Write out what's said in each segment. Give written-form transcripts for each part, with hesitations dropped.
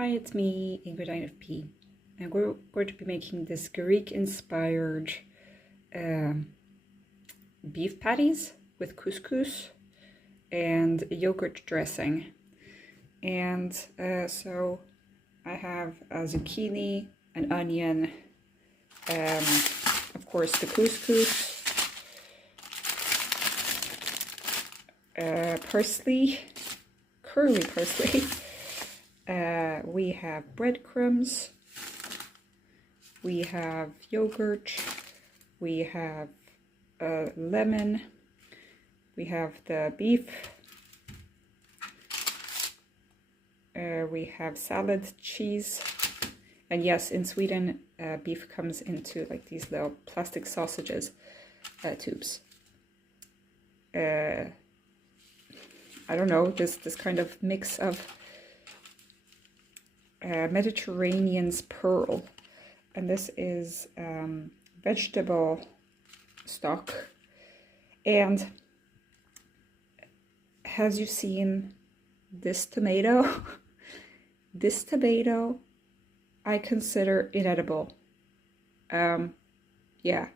Hi, it's me, Ingrid of P. And we're going to be making this Greek-inspired beef patties with couscous and yogurt dressing. And so I have a zucchini, an onion, of course the couscous, parsley, curly parsley. We have breadcrumbs, we have yogurt, we have lemon, we have the beef, we have salad cheese, and yes, in Sweden beef comes into like these little plastic sausages tubes. I don't know, this kind of mix of Mediterranean's pearl, and this is vegetable stock. And have you seen this tomato? This tomato I consider inedible. Yeah,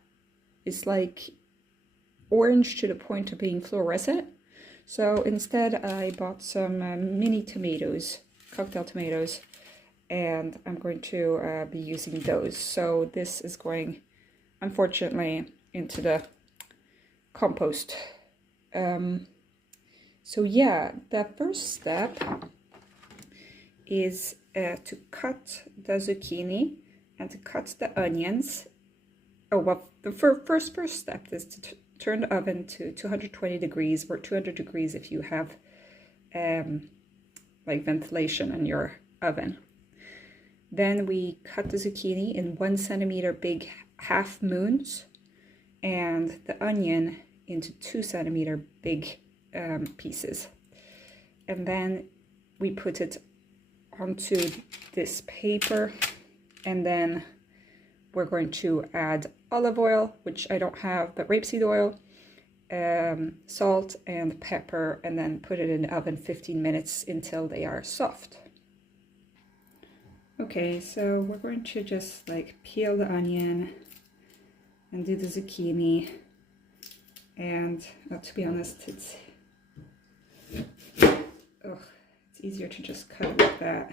it's like orange to the point of being fluorescent. So instead I bought some mini tomatoes, cocktail tomatoes, and I'm going to be using those. So this is going, unfortunately, into the compost. So yeah, the first step is to cut the zucchini and to cut the onions. Oh, well, the first step is to turn the oven to 220 degrees or 200 degrees if you have like ventilation in your oven. Then we cut the zucchini in 1 centimeter big half moons and the onion into 2 centimeter big pieces. And then we put it onto this paper, and then we're going to add olive oil, which I don't have, but rapeseed oil, salt and pepper, and then put it in the oven 15 minutes until they are soft. Okay, so we're going to just like peel the onion and do the zucchini, and to be honest, it's easier to just cut it like that.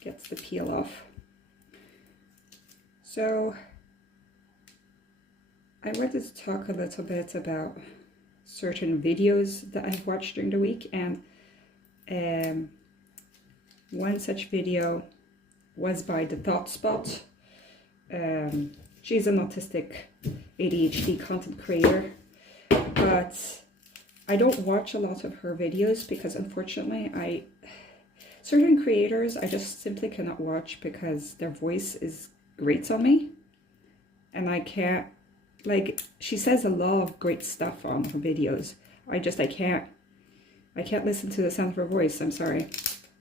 Gets the peel off. So I wanted to talk a little bit about certain videos that I've watched during the week, and one such video was by the Thought Spot. She's an autistic ADHD content creator, but I don't watch a lot of her videos because unfortunately certain creators I just simply cannot watch because their voice grates on me, and I can't, like, she says a lot of great stuff on her videos. I can't listen to the sound of her voice, I'm sorry.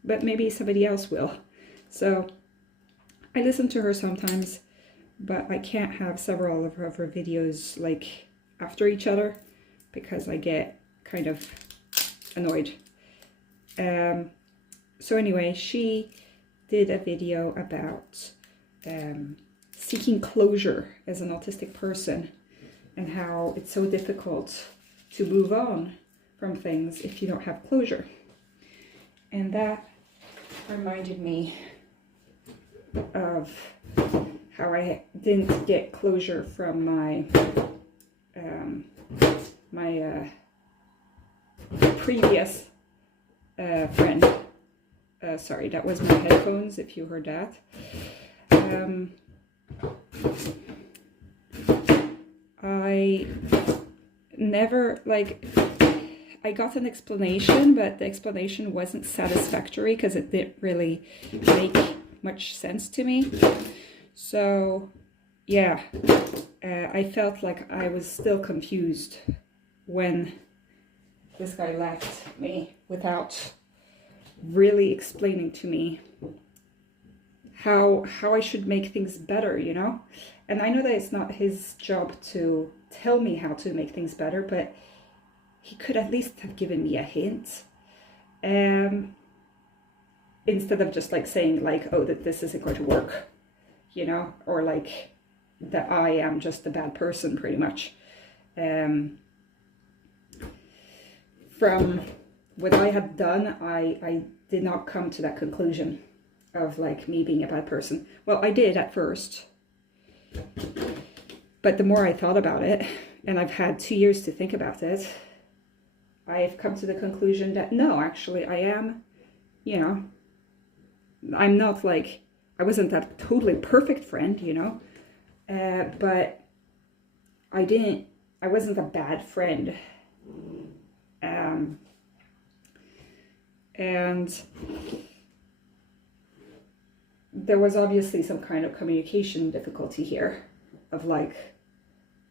But maybe somebody else will. So I listen to her sometimes, but I can't have several of her videos like after each other because I get kind of annoyed. So anyway, she did a video about seeking closure as an autistic person and how it's so difficult to move on from things if you don't have closure. And that reminded me of how I didn't get closure from my previous friend. Sorry, that was my headphones if you heard that. I never, like, I got an explanation, but the explanation wasn't satisfactory because it didn't really make much sense to me. So yeah, I felt like I was still confused when this guy left me without really explaining to me how I should make things better, you know? And I know that it's not his job to tell me how to make things better, but he could at least have given me a hint. instead of just like saying like, oh, that this isn't going to work, you know, or like that I am just a bad person pretty much. From what I had done, I did not come to that conclusion of like me being a bad person. Well, I did at first, but the more I thought about it, and I've had 2 years to think about it, I've come to the conclusion that no, actually I am, you know, I'm not like, I wasn't that totally perfect friend, you know, but I wasn't a bad friend. And there was obviously some kind of communication difficulty here of like,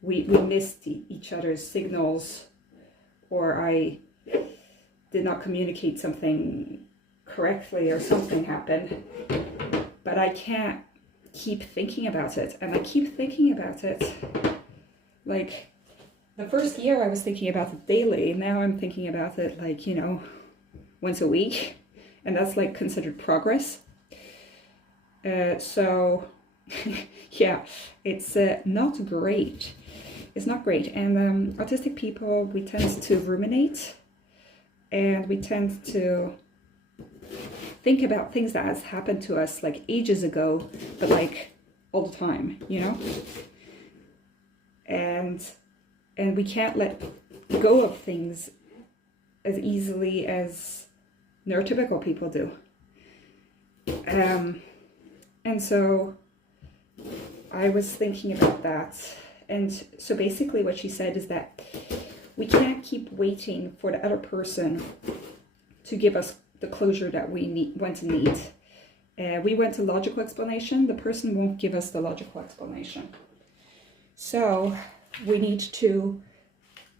we missed each other's signals, or I did not communicate something correctly, or something happened. But I can't keep thinking about it, and I keep thinking about it. Like, the first year I was thinking about it daily, now I'm thinking about it like, you know, once a week, and that's like considered progress. So yeah, it's not great. It's not great. And autistic people, we tend to ruminate, and we tend to think about things that has happened to us like ages ago, but like all the time, you know? And we can't let go of things as easily as neurotypical people do. And so I was thinking about that. And so basically what she said is that we can't keep waiting for the other person to give us the closure that we want to need. We went to logical explanation. The person won't give us the logical explanation. So we need to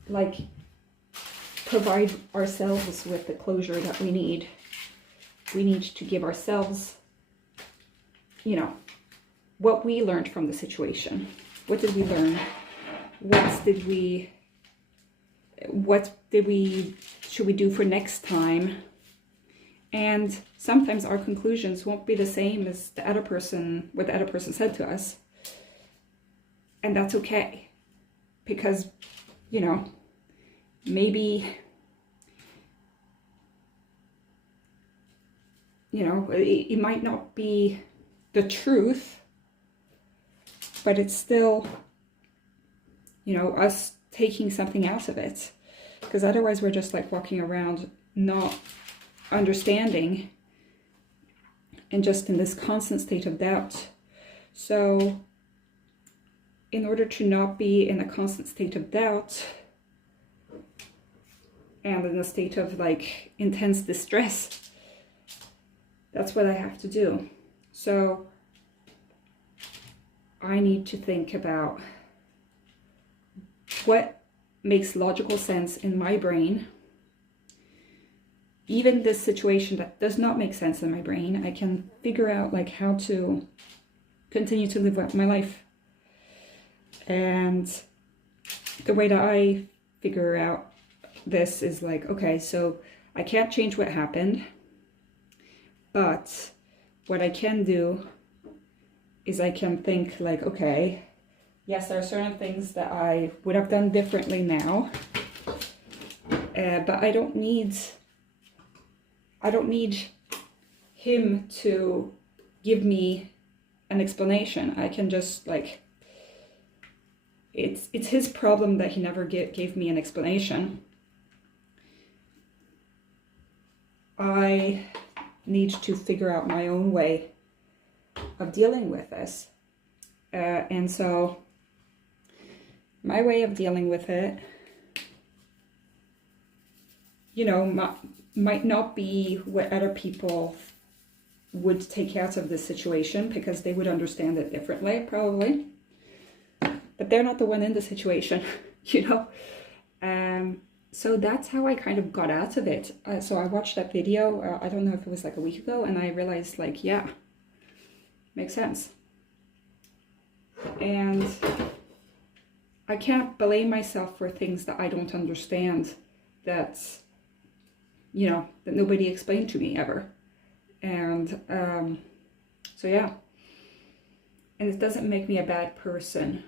like provide ourselves with the closure that we need. We need to give ourselves, you know, what we learned from the situation. What did we learn? Should we do for next time? And sometimes our conclusions won't be the same as what the other person said to us. And that's okay. Because, you know, maybe, you know, it might not be the truth, but it's still, you know, us taking something out of it. Because otherwise we're just like walking around not understanding and just in this constant state of doubt. So in order to not be in a constant state of doubt and in a state of like intense distress, that's what I have to do. So I need to think about what makes logical sense in my brain. Even this situation that does not make sense in my brain, I can figure out like how to continue to live my life. And the way that I figure out this is like, okay, so I can't change what happened, but what I can do is I can think like, okay, yes, there are certain things that I would have done differently now, but I don't need him to give me an explanation. I can just like, it's his problem that he never gave me an explanation. I need to figure out my own way of dealing with this. And so my way of dealing with it, you know, might not be what other people would take out of this situation, because they would understand it differently, probably. But they're not the one in the situation, you know? So that's how I kind of got out of it. So I watched that video, I don't know if it was like a week ago, and I realized like, yeah, makes sense. And I can't blame myself for things that I don't understand, that, you know, that nobody explained to me ever. And so yeah, and it doesn't make me a bad person,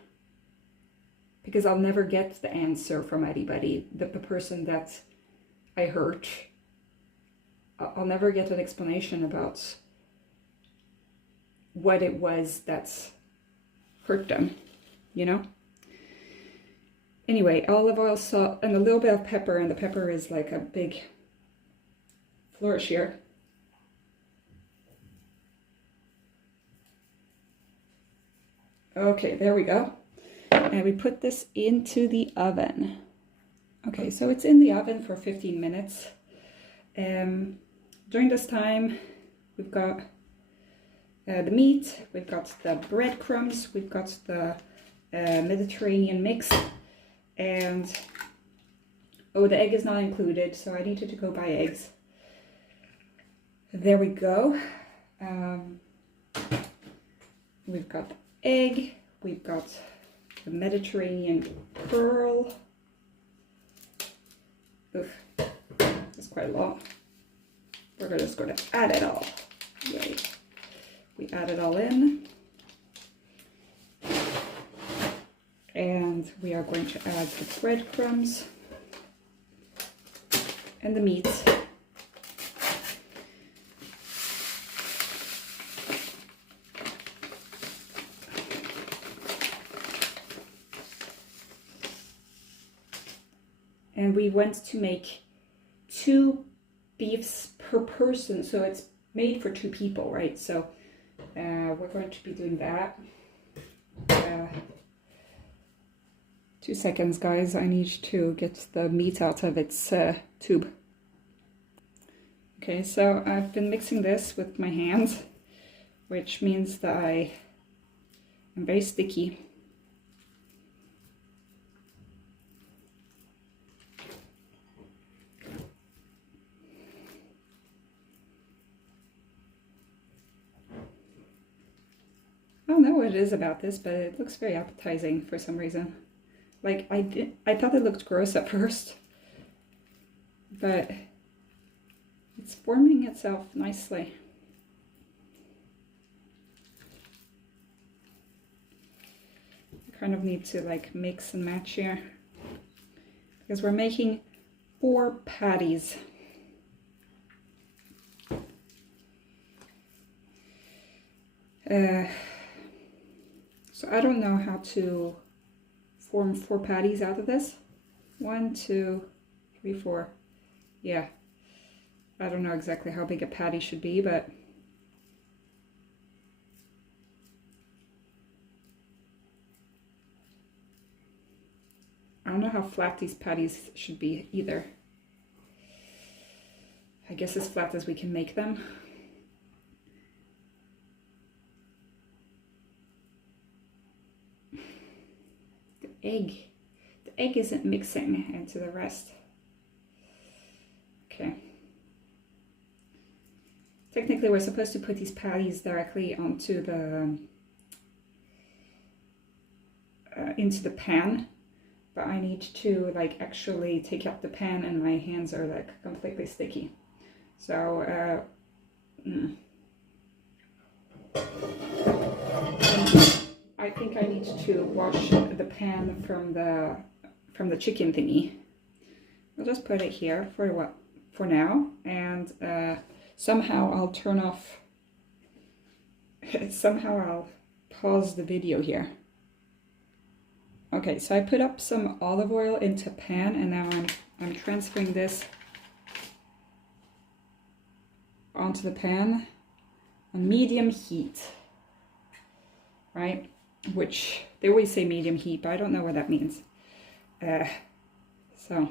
because I'll never get the answer from anybody. The person that I hurt, I'll never get an explanation about what it was that's hurt them, you know? Anyway, olive oil, salt, and a little bit of pepper, and the pepper is like a big flourish here. Okay, there we go. And we put this into the oven. Okay, so it's in the oven for 15 minutes. During this time, we've got the meat, we've got the breadcrumbs, we've got the Mediterranean mix, and oh, the egg is not included, so I needed to go buy eggs. There we go. We've got the egg, we've got the Mediterranean pearl. Oof, that's quite a lot. We're just going to add it all. Yay. We add it all in. And we are going to add the breadcrumbs and the meat. And we want to make 2 beefs per person, so it's made for 2 people, right? So we're going to be doing that. 2 seconds, guys. I need to get the meat out of its tube. Okay, so I've been mixing this with my hands, which means that I'm very sticky. I don't know what it is about this, but it looks very appetizing for some reason. Like, I thought it looked gross at first, but it's forming itself nicely. I kind of need to like mix and match here, because we're making 4 patties. So I don't know how to form 4 patties out of this. 1, 2, 3, 4. Yeah. I don't know exactly how big a patty should be, but I don't know how flat these patties should be either. I guess as flat as we can make them. The egg isn't mixing into the rest. Okay. Technically, we're supposed to put these patties directly onto the into the pan, but I need to like actually take up the pan, and my hands are like completely sticky. So I think I need to wash the pan from the chicken thingy. I'll just put it here for now, and somehow I'll turn off. Somehow I'll pause the video here. Okay, so I put up some olive oil into a pan, and now I'm transferring this onto the pan on medium heat, right? Which they always say medium heat, but I don't know what that means. So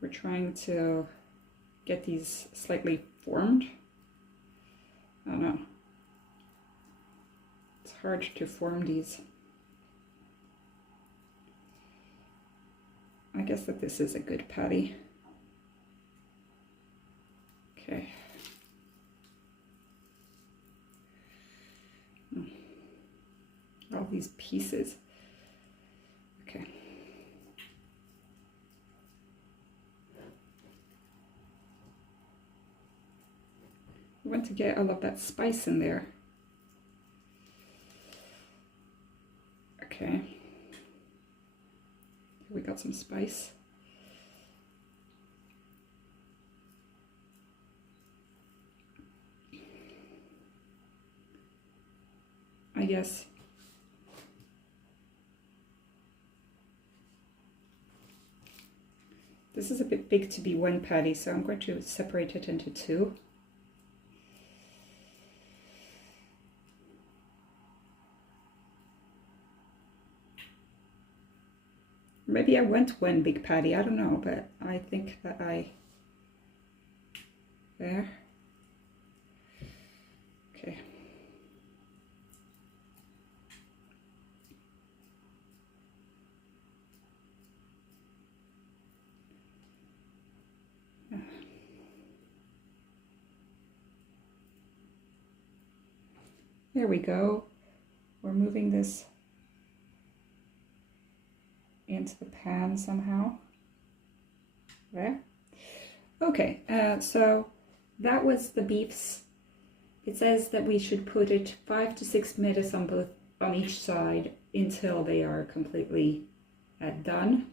we're trying to get these slightly formed. I don't know. It's hard to form these. I guess that this is a good patty. Okay. All these pieces. Okay. I want to get all of that spice in there. Okay. Here we got some spice. I guess this is a bit big to be one patty, so I'm going to separate it into two. Maybe I want one big patty, I don't know, but I think that there. Okay. There we go. We're moving this into the pan somehow. There. Okay, so that was the beefs. It says that we should put it 5 to 6 minutes on each side until they are completely done.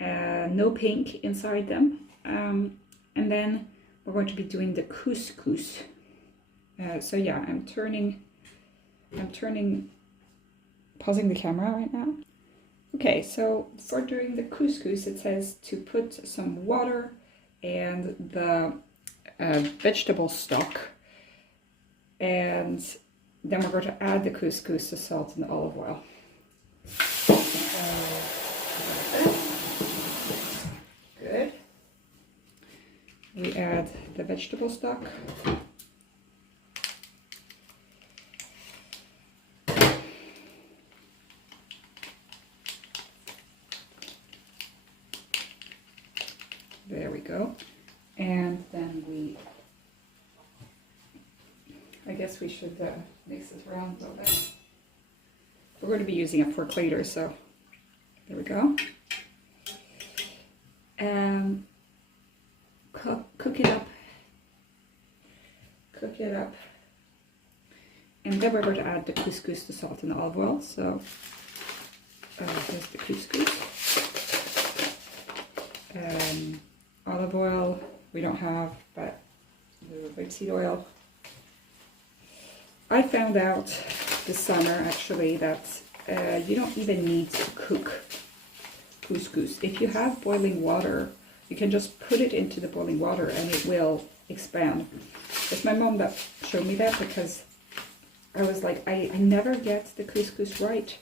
No pink inside them. And then we're going to be doing the couscous. So yeah, I'm pausing the camera right now. Okay, so for doing the couscous, it says to put some water and the vegetable stock, and then we're going to add the couscous, the salt, and the olive oil. Good. We add the vegetable stock. There we go. And then I guess we should mix it around a little bit. We're going to be using a fork later, so there we go. Cook it up. Cook it up. And then we're going to add the couscous, the salt, and the olive oil. So here's the couscous. Olive oil we don't have, but rapeseed oil. I found out this summer actually that you don't even need to cook couscous. If you have boiling water, you can just put it into the boiling water and it will expand. It's my mom that showed me that, because I was like, I never get the couscous right.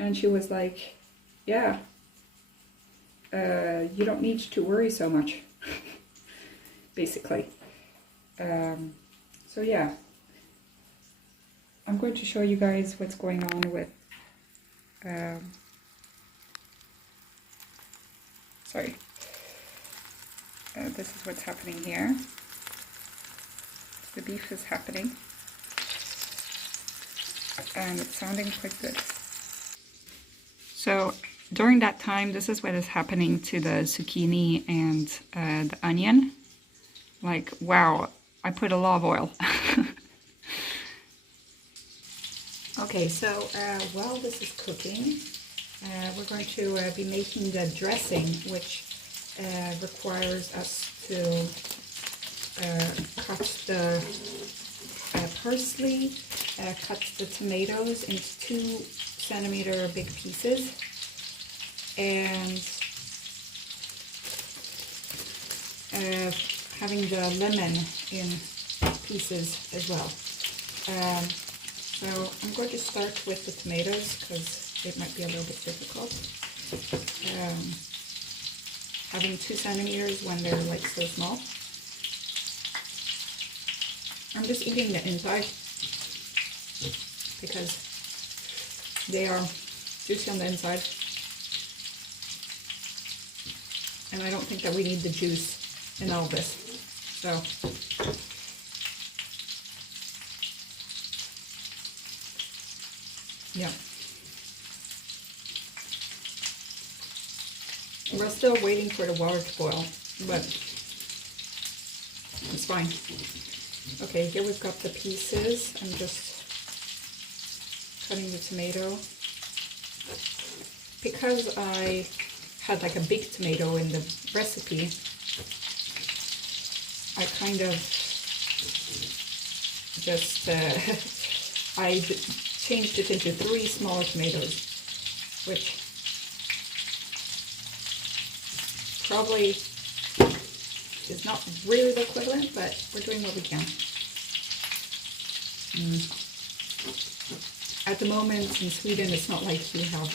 And she was like, yeah, you don't need to worry so much, basically. So yeah, I'm going to show you guys what's going on with, this is what's happening here. The beef is happening, and it's sounding quite good. So during that time, this is what is happening to the zucchini and the onion. Like, wow, I put a lot of oil. Okay, so while this is cooking, we're going to be making the dressing, which requires us to cut the parsley, cut the tomatoes into 2 centimeter big pieces, and having the lemon in pieces as well. So I'm going to start with the tomatoes because it might be a little bit difficult. Having 2 centimeters when they're like so small. I'm just eating the inside because they are juicy on the inside. And I don't think that we need the juice in all this. So yeah. We're still waiting for the water to boil, but It's fine. Okay, here we've got the pieces. I'm just cutting the tomato. Because I had like a big tomato in the recipe, I kind of just I changed it into 3 smaller tomatoes, which probably is not really the equivalent, but we're doing what we can. At the moment in Sweden, it's not like you have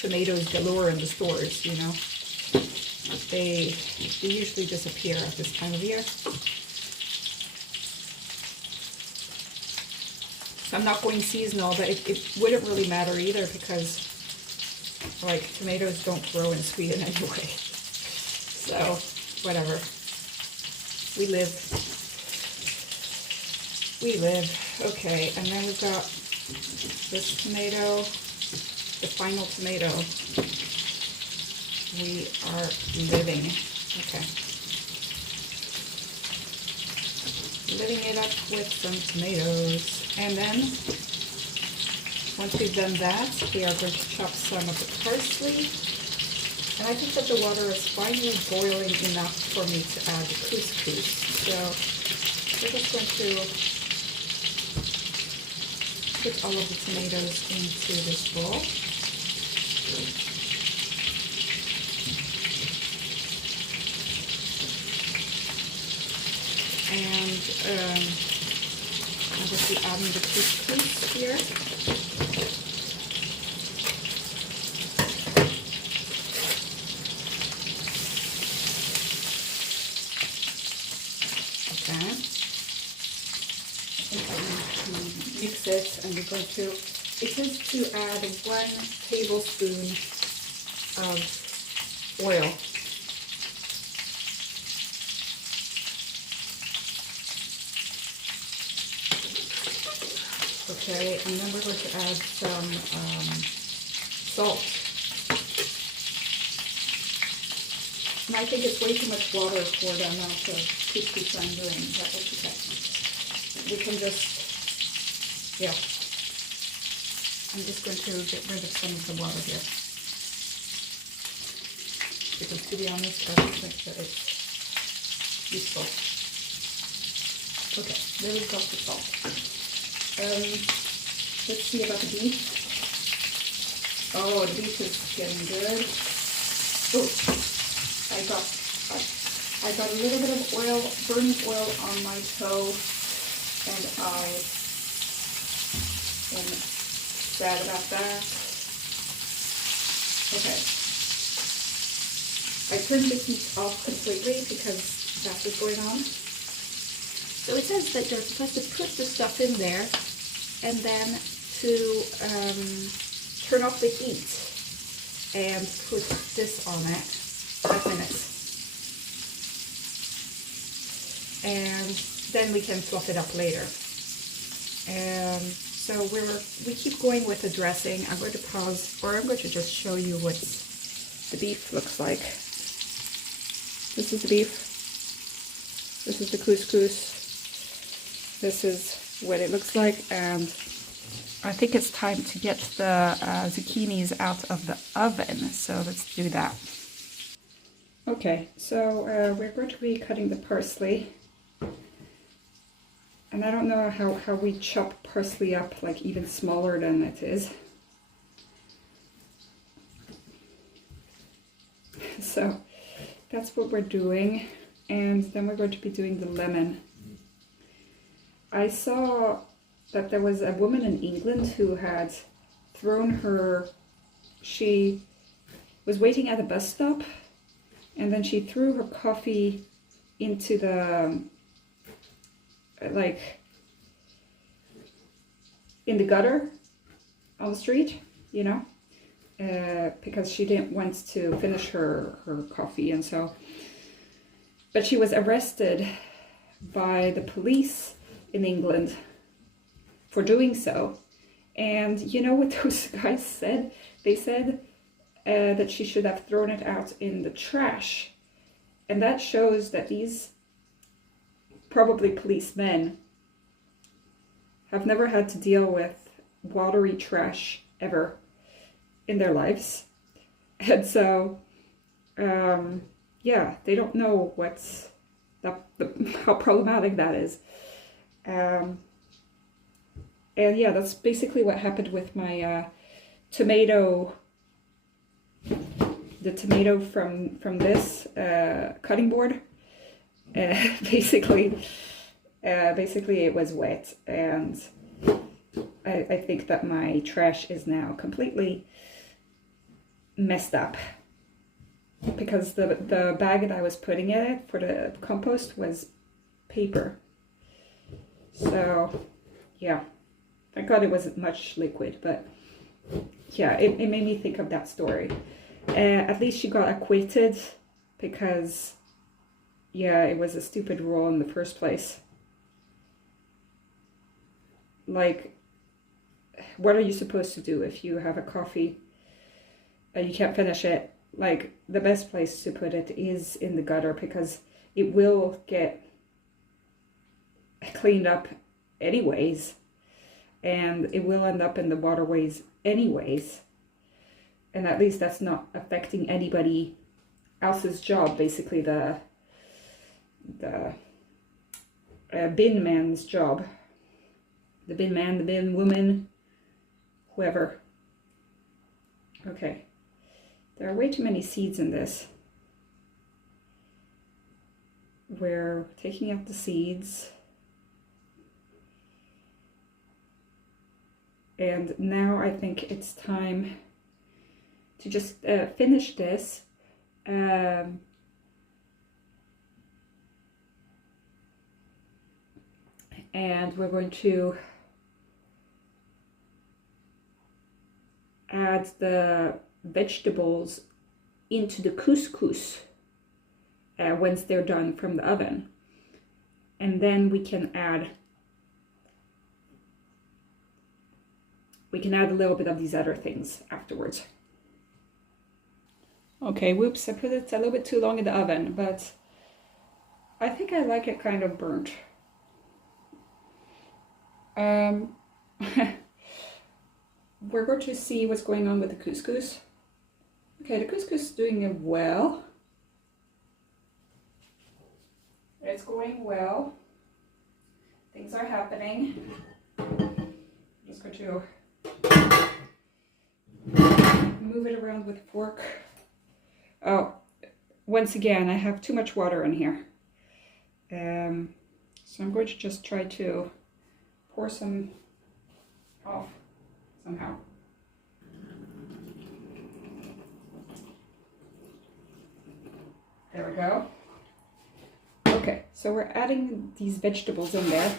tomatoes galore in the stores, you know. They usually disappear at this time of year. So I'm not going seasonal, but it wouldn't really matter either because, like, tomatoes don't grow in Sweden anyway. So, whatever. We live. We live. Okay, and then we've got this tomato, the final tomato. We are living. Okay. Living it up with some tomatoes. And then, once we've done that, we are going to chop some of the parsley. And I think that the water is finally boiling enough for me to add the couscous. So we're just going to put all of the tomatoes into this bowl. And I'll just be adding the couscous here. Okay. I think I need to mix it, and we're going to, it says to add 1 tablespoon of oil. Okay, and then we're going to add some salt. And I think it's way too much water for the amount of couscous I'm doing, but that's okay. We can just, yeah. I'm just going to get rid of some of the water here. Because to be honest, I don't think that it's useful. Okay, there we've got the salt. Let's see about the beef. Oh, the beef is getting good. Oh, I got a little bit of oil, burning oil on my toe, and I am sad about that. Okay. I turned the heat off completely because that was going on. So it says that you're supposed to put the stuff in there and then to turn off the heat and put this on it 5 minutes. And then we can fluff it up later. So we keep going with the dressing. I'm going to pause, or I'm going to just show you what the beef looks like. This is the beef. This is the couscous. This is what it looks like, and I think it's time to get the zucchinis out of the oven, so let's do that. Okay, so we're going to be cutting the parsley, and I don't know how we chop parsley up like even smaller than it is. So that's what we're doing, and then we're going to be doing the lemon. I saw that there was a woman in England who had thrown her, she was waiting at a bus stop, and then she threw her coffee into the, like, in the gutter on the street, you know, because she didn't want to finish her coffee, and so, but she was arrested by the police in England for doing so. And you know what those guys said? They said that she should have thrown it out in the trash. And that shows that these probably policemen, have never had to deal with watery trash ever in their lives. And so, yeah, they don't know how problematic that is. And yeah, that's basically what happened with my tomato, the tomato from this cutting board. Basically it was wet, and I think that my trash is now completely messed up, because the bag that I was putting in it for the compost was paper. So yeah, thank God it wasn't much liquid, but yeah, it made me think of that story. At least she got acquitted, because yeah, it was a stupid rule in the first place. Like, what are you supposed to do if you have a coffee and you can't finish it? Like, the best place to put it is in the gutter, because it will get cleaned up anyways, and it will end up in the waterways anyways, and at least that's not affecting anybody else's job. Basically, the bin man's job, the bin man, the bin woman, whoever. Okay, there are way too many seeds in this. We're taking out the seeds. And now I think it's time to just finish this. And we're going to add the vegetables into the couscous once they're done from the oven. And then we can add a little bit of these other things afterwards. Okay, whoops, I put it a little bit too long in the oven, but I think I like it kind of burnt. We're going to see what's going on with the couscous. Okay, the couscous is doing it well. It's going well. Things are happening. I'm just going to move it around with a fork. Oh, once again, I have too much water in here. So I'm going to just try to pour some off somehow. There we go. Okay, so we're adding these vegetables in there.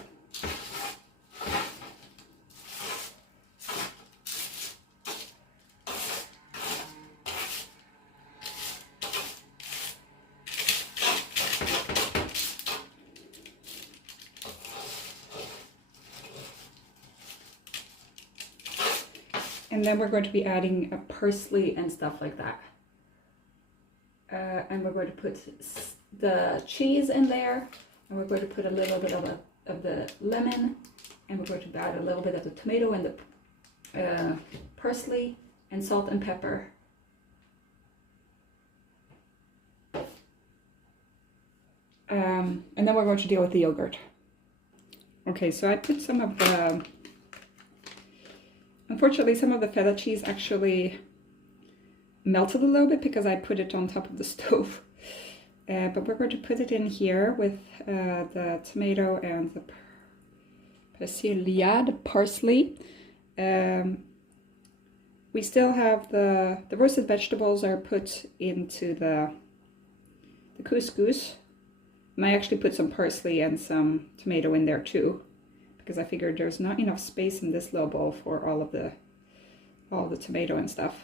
And then we're going to be adding a parsley and stuff like that. And we're going to put the cheese in there. And we're going to put a little bit of the lemon. And we're going to add a little bit of the tomato and the parsley and salt and pepper. And then we're going to deal with the yogurt. Okay, so I put some of the... Unfortunately, some of the feta cheese actually melted a little bit because I put it on top of the stove. But we're going to put it in here with the tomato and the parsley. We still have the roasted vegetables are put into the couscous. And I actually put some parsley and some tomato in there too, because I figured there's not enough space in this little bowl for all the tomato and stuff.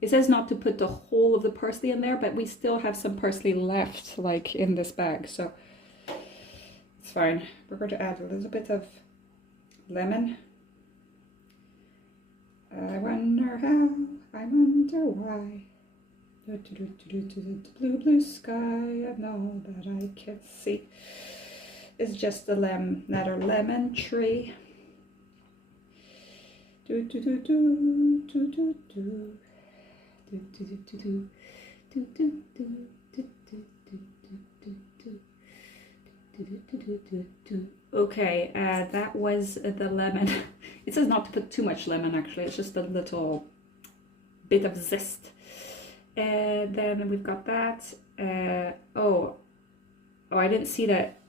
It says not to put the whole of the parsley in there, but we still have some parsley left, like in this bag, so it's fine. We're going to add a little bit of lemon I wonder how, I wonder why. The blue, blue sky and all that I can see is just a another lemon tree. Do do do do do do do do do do do do do do. Okay, that was the lemon. It says not to put too much lemon, actually. It's just a little bit of zest. Then we've got that. Oh, I didn't see that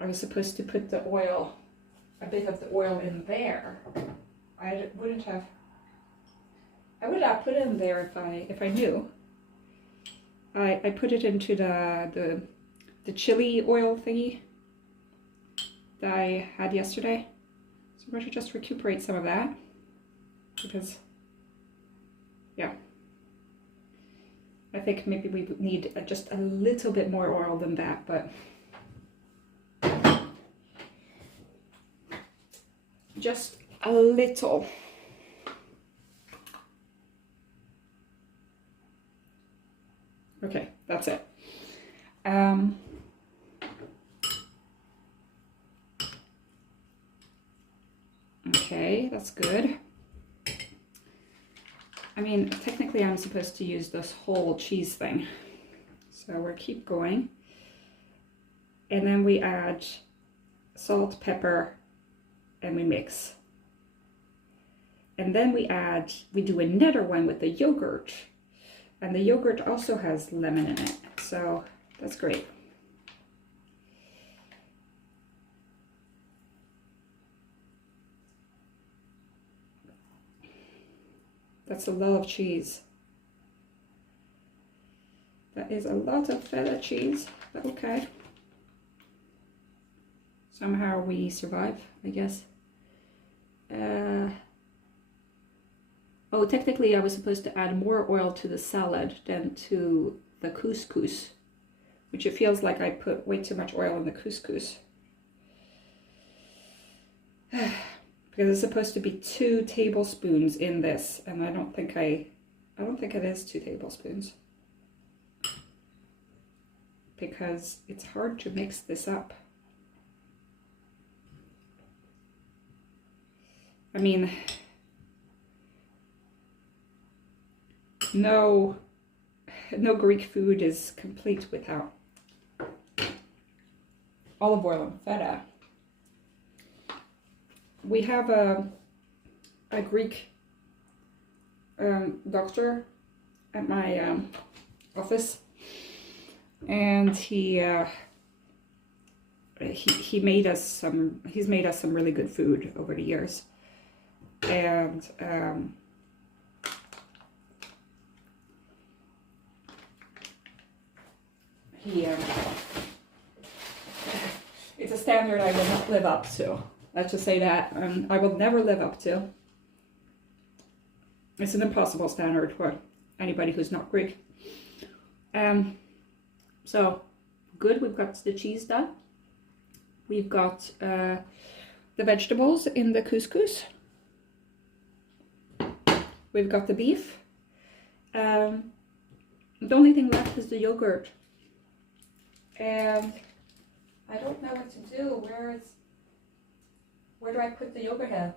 I was supposed to put the oil, a bit of the oil in there. I would have put it in there if I knew. I put it into the chili oil thingy that I had yesterday. So I'm going to just recuperate some of that because, yeah, I think maybe we need just a little bit more oil than that, but just a little. Okay, that's it. Okay, that's good. I mean, technically I'm supposed to use this whole cheese thing. So we'll keep going. And then we add salt, pepper, and we mix. And then we do another one with the yogurt. And the yogurt also has lemon in it. So that's great. That's a lot of cheese. That is a lot of feta cheese, but okay. Somehow we survive, I guess. Oh, technically I was supposed to add more oil to the salad than to the couscous, which it feels like I put way too much oil in the couscous. Because it's supposed to be 2 tablespoons in this, and I don't think it is 2 tablespoons. Because it's hard to mix this up. I mean, no Greek food is complete without olive oil and feta. We have a Greek doctor at my office, and he's made us some really good food over the years, and it's a standard I will not live up to. Let's just say that I will never live up to. It's an impossible standard for anybody who's not Greek. So good, we've got the cheese done. We've got the vegetables in the couscous. We've got the beef. The only thing left is the yogurt. And I don't know what to do. Where do I put the yogurt in?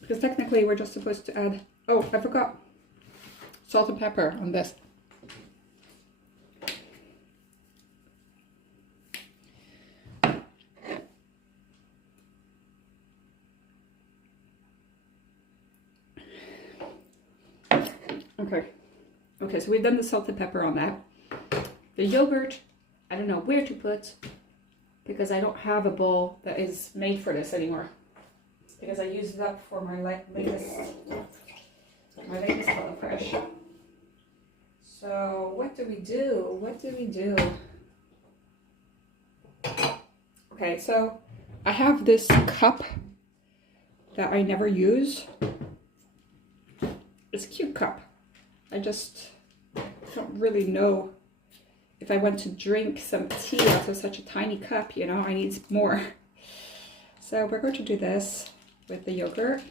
Because technically we're just supposed to add, oh, I forgot, salt and pepper on this. Okay, so we've done the salt and pepper on that. The yogurt, I don't know where to put, because I don't have a bowl that is made for this anymore. Because I used it up for my latest HelloFresh. So what do we do? Okay, so I have this cup that I never use. It's a cute cup. I just don't really know if I want to drink some tea out of such a tiny cup, you know, I need more. So we're going to do this. with the yogurt.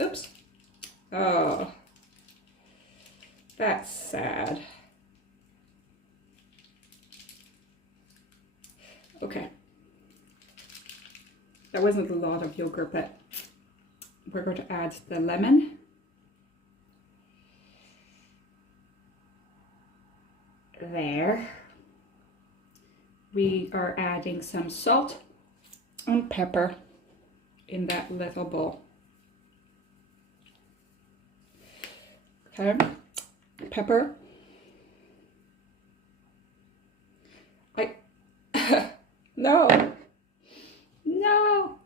Oops. Oh, that's sad. Okay. That wasn't a lot of yogurt, but we're going to add the lemon. There. We are adding some salt and pepper in that little bowl. Okay, pepper. No, no.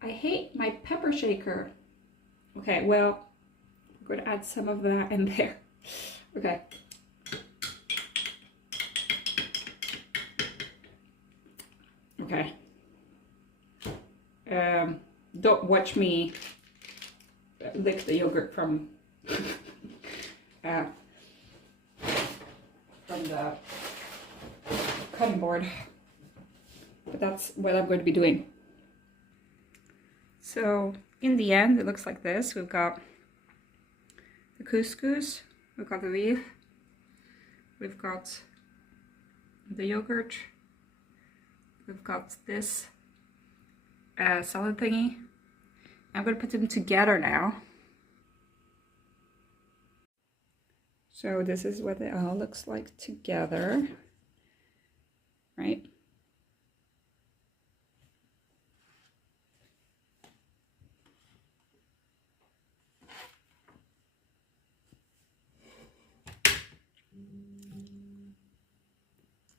I hate my pepper shaker. Okay, well, we're going to add some of that in there. Okay. Okay. Don't watch me lick the yogurt from the cutting board, but that's what I'm going to be doing. So in the end, it looks like this. We've got the couscous, we've got the beef, we've got the yogurt, we've got this salad thingy. I'm going to put them together now. So this is what it all looks like together, right?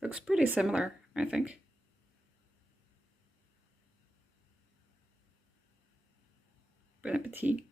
Looks pretty similar, I think. Bon appetit.